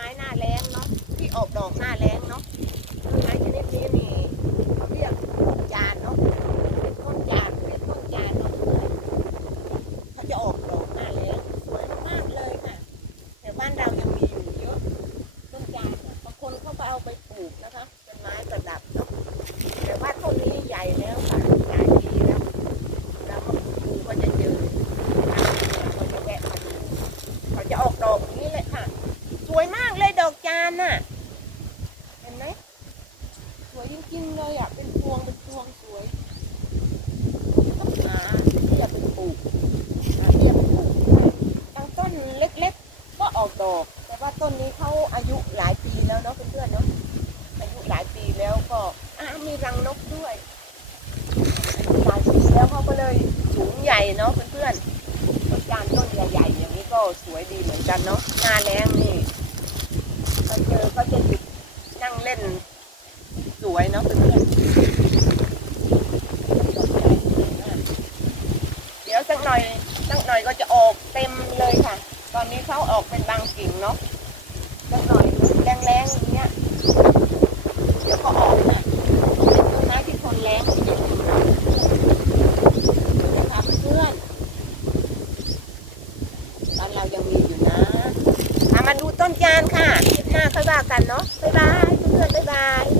ไม้หน้าแรงเนาะที่ออกดอกหน้าแรงเนาะต้นไม้ชนิดนี้นี่เขาเรียกต้นจานเนาะเป็นต้นจานเป็นต้นจานเนาะเขาจะออกดอกหน้าแรงสวยมากเลยค่ะ แต่บ้านเรายังมีอยู่เยอะต้นจานเนี่ยบางคนเขาก็เอาไปปลูกนะคะเป็นไม้ประดับเนาะแต่ว่าต้นนี้ใหญ่แล้วค่ะหลายปีแล้วแล้วก็ดูก็จะเจอเขาจะแวะมาดูเขาจะออกดอกอย่างนี้เลยค่ะ สวยมากเลยดอกจานน่ะ เห็นไหมสวย จริงๆเลยอะเป็นพวงเป็นพวงสวยต้องหาที่จะไปปลูกหาที่จะไปปลูกตั้งต้นเล็กๆ ก็ออกดอก แต่ว่าต้นนี้เขาอายุหลายปีแล้วเนาะเพื่อนๆเนาะอายุหลายปีแล้วก็อามีรังนกด้วยหลายปีแล้วเขาก็เลยสูงใหญ่เนาะเพื่อนๆต้นจานต้นใหญ่ๆอย่างนี้ก็สวยดีเหมือนกันเนาะหน้าแรงนี่ก็เจอก็จะหยุดนั่งเล่น สวยเนาะเพื่อนเดี๋ยวสักหน่อยสักหน่อยก็จะออกเต็มเลยค่ะ ตอนนี้เขาออกเป็นบางกิ่งเนาะสักหน่อยแรงๆอย่างเงี้ยเดี๋ยวก็ออกนะเป็นต้นไม้ที่ทนแรงนะคะเพื่อนบ้านเรายังมีอยู่นะมาดูต้นจานค่ะคลิปหน้าค่อยว่ากันเนาะบ๊ายบายเพื่อนๆบ๊ายบาย